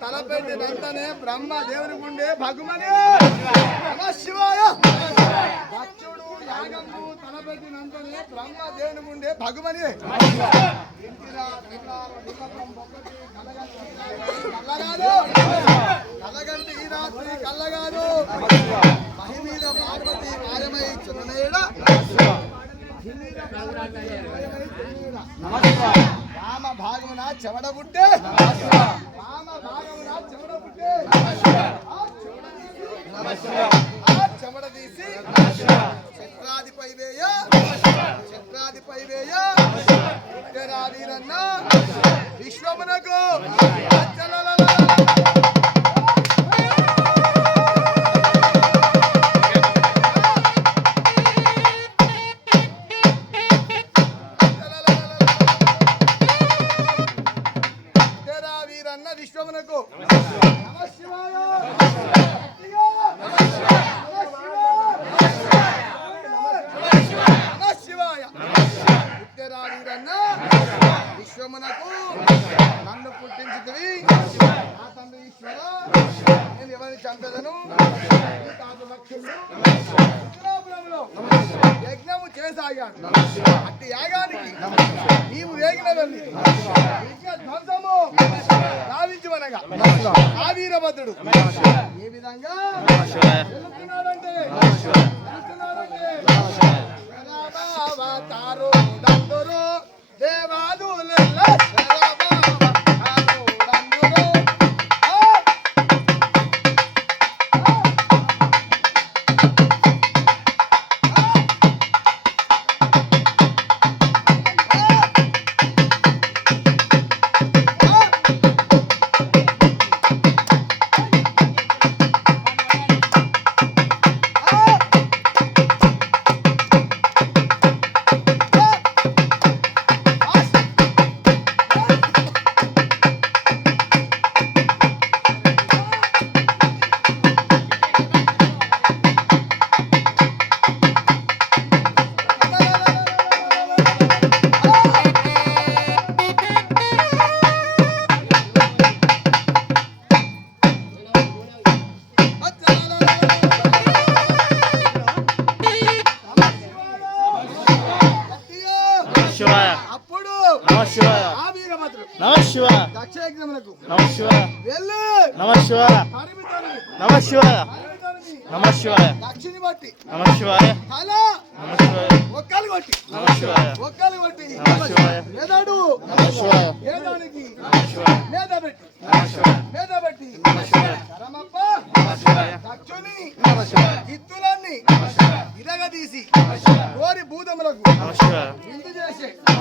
తలపెట్టినంతనే బ్రహ్మ దేవుని ఉండే భగుమని నమ శివాయ. దక్షుడు యాగము తలపెట్టినంతనే బ్రహ్మ దేవుని ఉండే భగుమని కలగంటి ఈ రాత్రి కల్లగాను మహిమీద పార్వతి మాయమై చున్ననేడ రామ భాగమున చెవడబుట్టే రామ భాగమున చెవడ ఆ చెమడ తీసి చక్రాదిపై వేయ చక్రాదిపై వేయ విశ్వమునకు విశ్వమునకు నన్ను పుట్టించుతుంది నా తండ్రి ఈశ్వర నేను ఎవరిని చంపేదను? యజ్ఞము చేసాగాను అట్టి యాగానికి నీవు వేగినదండి యజ్ఞ ధ్వంసము సాధించమనగా ఆ వీరభద్రుడు ఏ విధంగా వెళుతున్నాడంటే నమ దక్షయజ్ఞములకు నమ వెళ్ళి నమ నమ పరిమితాన్ని నమ శివాయ నమ శివాయ నమ శివాయ ఒక్కలు కొట్టి నమ శివాయ ఒక్కలు కొట్టి నమ శివాయ మెదడు నమ శివాయ వేదానికి నమ శివాయ మీద పెట్టి నమ శివాయ మీద పెట్టి నమ శివాయ కరమప్ప నమ శివాయ దక్షుని నమ శివాయ కిత్తులన్నీ నమ శివాయ ఇరగదీసి నమ శివాయ కోరి భూతములకు నమ శివాయ విందు చేసే